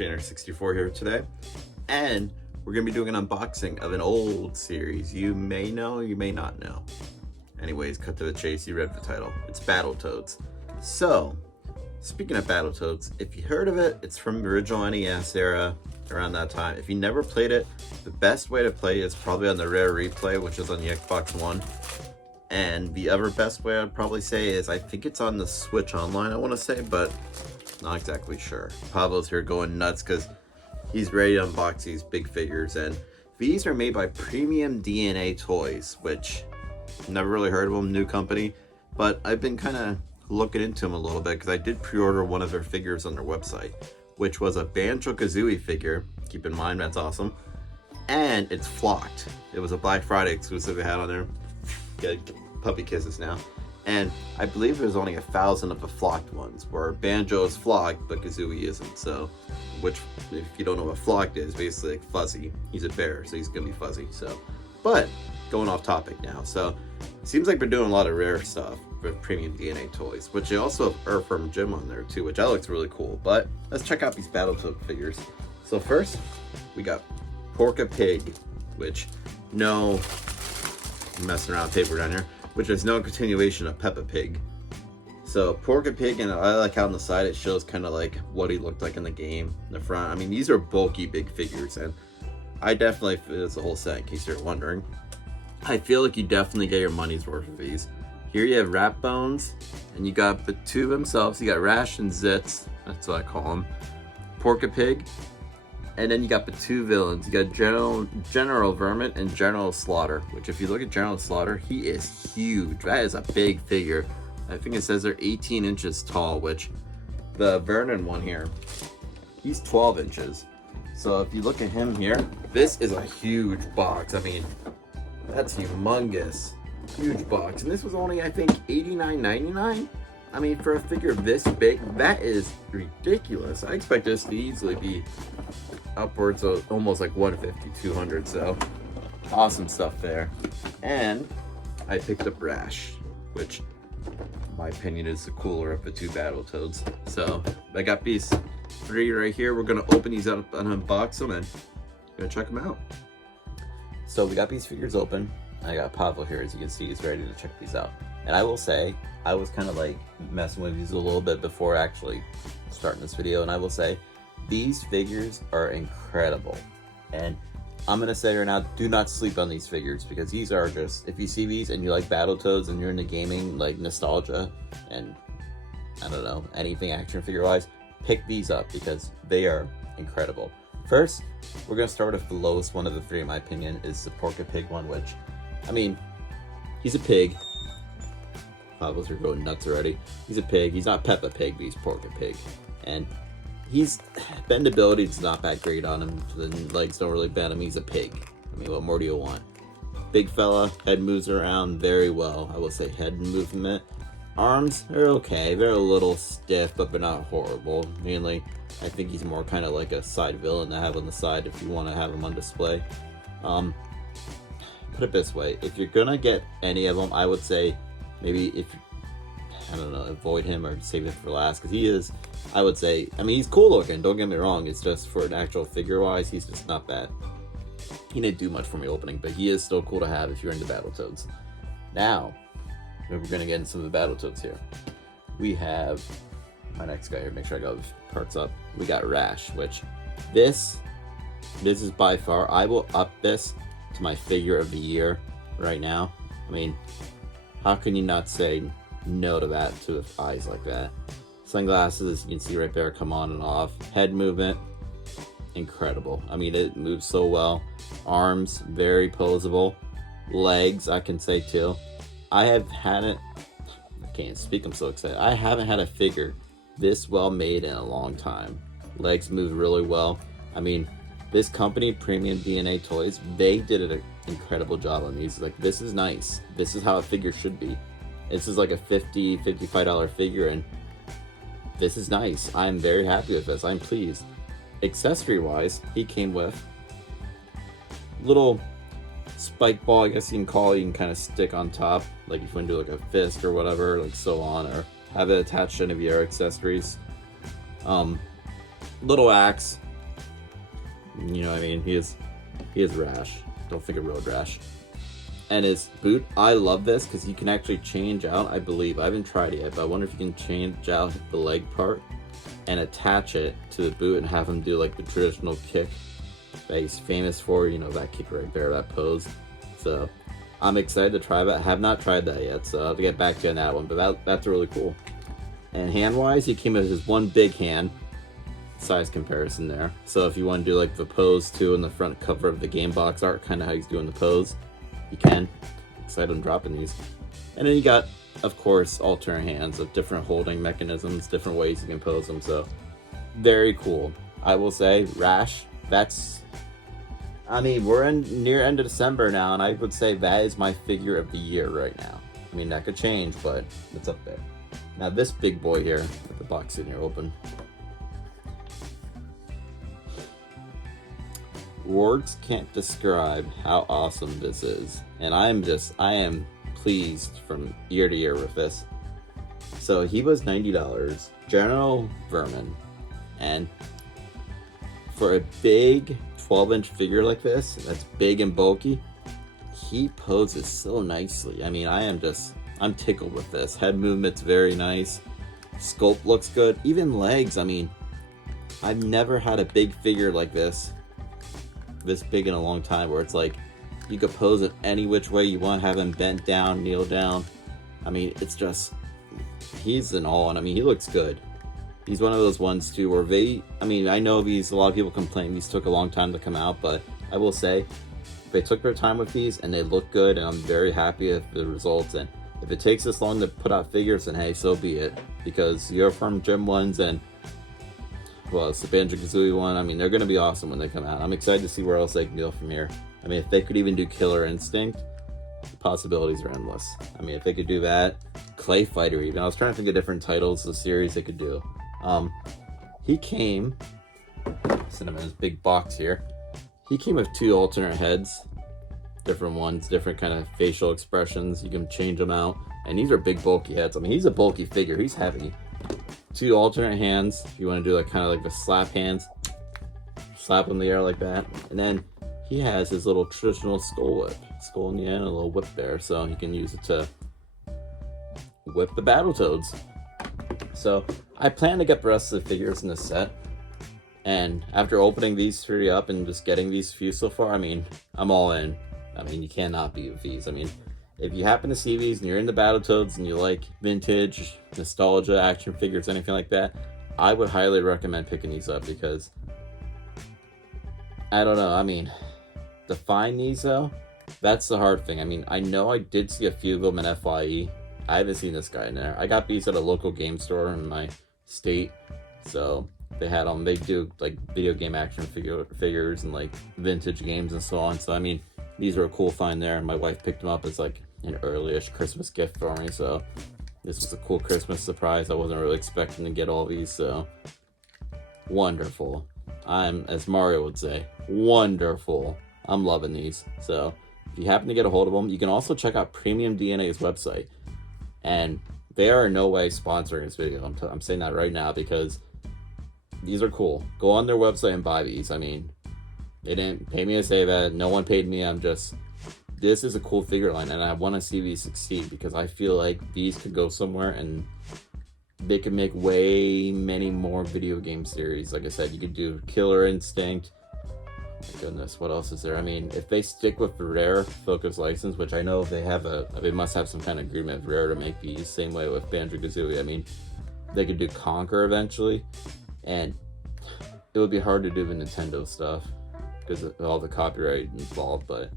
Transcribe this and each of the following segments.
Shaner64 here today, and we're going to be doing an unboxing of an old series you may know, you may not know. Anyways, cut to the chase, you read the title. It's Battletoads. So, speaking of Battletoads, if you heard of it, it's from the original NES era, around that time. If you never played it, the best way to play is probably on the Rare Replay, which is on the Xbox One. And the other best way I'd probably say is, I think it's on the Switch Online, I want to say, but not exactly sure. Pablo's here going nuts because he's ready to unbox these big figures. And these are made by Premium DNA Toys, which never really heard of them, new company. But I've been kind of looking into them a little bit because I did pre-order one of their figures on their website, which was a Banjo-Kazooie figure. Keep in mind, that's awesome. And it's flocked. It was a Black Friday exclusive they had on there. Get puppy kisses now. And I believe there's only 1,000 of the flocked ones, where Banjo is flocked, but Kazooie isn't. So, which, if you don't know what flocked is, basically like fuzzy. He's a bear, so he's gonna be fuzzy. So, but going off topic now. So, it seems like we're doing a lot of rare stuff with Premium DNA Toys, which they also have Earthworm Jim on there too, which that looks really cool. But let's check out these Battletoad figures. So first, we got Porka Pig, which no messing around with paper down here, which is no continuation of Peppa Pig. So Porka Pig, and I like how on the side it shows kind of like what he looked like in the game. In the front, I mean, these are bulky big figures, and I definitely, it's a whole set in case you're wondering. I feel like you definitely get your money's worth of these. Here you have Rat Bones, and you got the two themselves. You got Rash and Zitz, that's what I call them. Porka Pig, and then you got the two villains. You got General Vermin and General Slaughter, which if you look at General Slaughter, he is huge. That is a big figure. I think it says they're 18 inches tall, which the Vermin one here, he's 12 inches. So if you look at him here, this is a huge box. I mean, that's humongous. Huge box. And this was only, I think, $89.99. I mean, for a figure this big, that is ridiculous. I expect this to easily be upwards of almost like 150, 200. So awesome stuff there. And I picked up Rash, which in my opinion is the cooler of the two Battletoads. So I got these three right here. We're gonna open these up and unbox them and gonna check them out. So we got these figures open. I got Pablo here, as you can see, he's ready to check these out. And I will say, I was kind of like messing with these a little bit before actually starting this video, and I will say, these figures are incredible. And I'm gonna say right now, do not sleep on these figures, because these are just, if you see these and you like Battletoads and you're into gaming, like nostalgia, and I don't know, anything action figure wise, pick these up because they are incredible. First, we're gonna start with the lowest one of the three, in my opinion, is the Porka Pig one, which, I mean, he's a pig. Pablo's are going nuts already. He's a pig. He's not Peppa Pig, but he's Porka Pig. And he's, bendability is not that great on him. The legs don't really bend him. He's a pig. I mean, what more do you want? Big fella, head moves around very well. I will say head movement. Arms, they're okay. They're a little stiff, but they're not horrible. Mainly, I think he's more kind of like a side villain to have on the side if you want to have him on display. Put it this way, if you're gonna get any of them, I would say maybe if, I don't know, avoid him or save it for last, because he is, I would say, I mean, he's cool looking, don't get me wrong, it's just for an actual figure wise, he's just not that, he didn't do much for me opening, but he is still cool to have if you're into Battletoads. Now, we're gonna get into some of the Battletoads here. We have my next guy here, make sure I got the parts up. We got Rash, which this is by far, I will up this to my figure of the year right now. I mean, how can you not say no to that, to the eyes like that? Sunglasses, you can see right there, come on and off. Head movement, incredible. I mean, it moves so well. Arms, very posable. Legs, I can say too. I can't speak, I'm so excited. I haven't had a figure this well made in a long time. Legs move really well. I mean, this company, Premium DNA Toys, they did an incredible job on these. Like, this is nice. This is how a figure should be. This is like a $50, $55 figure, and this is nice. I'm very happy with this. I'm pleased. Accessory-wise, he came with little spike ball, I guess you can call it. You can kind of stick on top, like if you want to do like a fist or whatever, like so on, or have it attached to any of your accessories. Little axe, You know what I mean? He is rash. Don't think of road rash. And his boot, I love this because you can actually change out, I believe, I haven't tried it yet, but I wonder if you can change out the leg part and attach it to the boot and have him do like the traditional kick that he's famous for, you know, that kick right there, that pose. So I'm excited to try that. I have not tried that yet, so I'll have to get back to you on that one, but that's really cool. And hand-wise, he came with his one big hand, size comparison there. So if you want to do like the pose too in the front cover of the game box art, kind of how he's doing the pose, you can. Excited on dropping these. And then you got, of course, alternate hands with different holding mechanisms, different ways you can pose them. So very cool. I will say, Rash, that's, I mean, we're in near end of December now, and I would say that is my figure of the year right now. I mean, that could change, but it's up there. Now this big boy here, with the box in here open. Words can't describe how awesome this is, and I am pleased from year to year with this. So he was $90, General Vermin, and for a big 12-inch figure like this, that's big and bulky, he poses so nicely. I mean, I'm tickled with this. Head movement's very nice, sculpt looks good, even legs. I mean, I've never had a big figure like this big in a long time, where it's like you could pose it any which way you want, have him bent down, kneel down. I mean, it's just, he's an all, and I mean, he looks good. He's one of those ones too where I mean, I know a lot of people complain these took a long time to come out, but I will say they took their time with these and they look good, and I'm very happy with the results. And if it takes this long to put out figures, then hey, so be it, because your Farm Gym ones and, well, it's the Banjo-Kazooie one, I mean, they're going to be awesome when they come out. I'm excited to see where else they can go from here. I mean, if they could even do Killer Instinct, the possibilities are endless. I mean, if they could do that, Clay Fighter even. I was trying to think of different titles of series they could do. He came, set him in his big box here. He came with 2 alternate heads, different ones, different kind of facial expressions. You can change them out. And these are big, bulky heads. I mean, he's a bulky figure. He's heavy. 2 alternate hands, if you want to do like kind of like the slap hands, slap in the air like that. And then he has his little traditional skull whip, skull in the end, and a little whip there, so you can use it to whip the Battletoads. So I plan to get the rest of the figures in the set, and after opening these 3 up and just getting these few so far, I mean, I'm all in. I mean, you cannot beat with these. I mean, if you happen to see these and you're into Battletoads and you like vintage, nostalgia, action figures, anything like that, I would highly recommend picking these up, because I don't know, I mean, to find these though, that's the hard thing. I mean, I know I did see a few of them in FYE. I haven't seen this guy in there. I got these at a local game store in my state, so they had them. They do like video game action figures and like vintage games and so on. So I mean, these are a cool find there, and my wife picked them up as like an early-ish Christmas gift for me, so this was a cool Christmas surprise. I wasn't really expecting to get all these, so wonderful. I'm, as Mario would say, wonderful. I'm loving these. So if you happen to get a hold of them, you can also check out Premium DNA's website, and they are in no way sponsoring this video. I'm saying that right now because these are cool. Go on their website and buy these. I mean, they didn't pay me to say that. No one paid me. This is a cool figure line, and I want to see these succeed, because I feel like these could go somewhere and they could make way many more video game series. Like I said, you could do Killer Instinct. Oh my goodness, what else is there? I mean, if they stick with the Rare Focus license, which I know they must have some kind of agreement with Rare to make these, same way with Banjo-Kazooie. I mean, they could do Conquer eventually, and it would be hard to do the Nintendo stuff because of all the copyright involved, but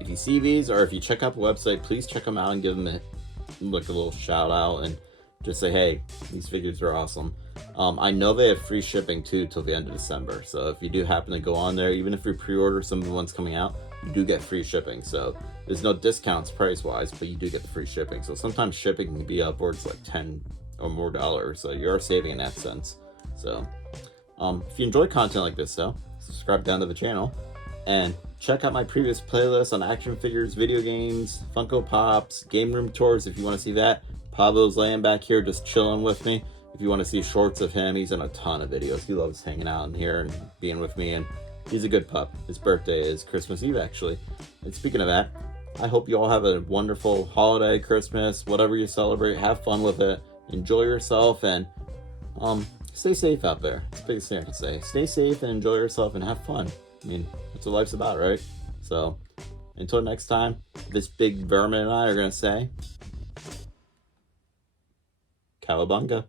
if you see these, or if you check out the website, please check them out and give them a little shout out and just say, hey, these figures are awesome. I know they have free shipping too till the end of December, so if you do happen to go on there, even if you pre-order some of the ones coming out, you do get free shipping. So there's no discounts price wise, but you do get the free shipping. So sometimes shipping can be upwards like $10 or more, so you are saving in that sense. So if you enjoy content like this though, subscribe down to the channel and check out my previous playlist on action figures, video games, Funko Pops, game room tours if you want to see that. Pablo's laying back here just chilling with me. If you want to see shorts of him, he's in a ton of videos. He loves hanging out in here and being with me, and he's a good pup. His birthday is Christmas Eve, actually. And speaking of that, I hope you all have a wonderful holiday, Christmas, whatever you celebrate. Have fun with it. Enjoy yourself, and stay safe out there. That's the biggest thing I can say. Stay safe and enjoy yourself and have fun. I mean, that's what life's about, right? So, until next time, this big vermin and I are going to say, Cowabunga.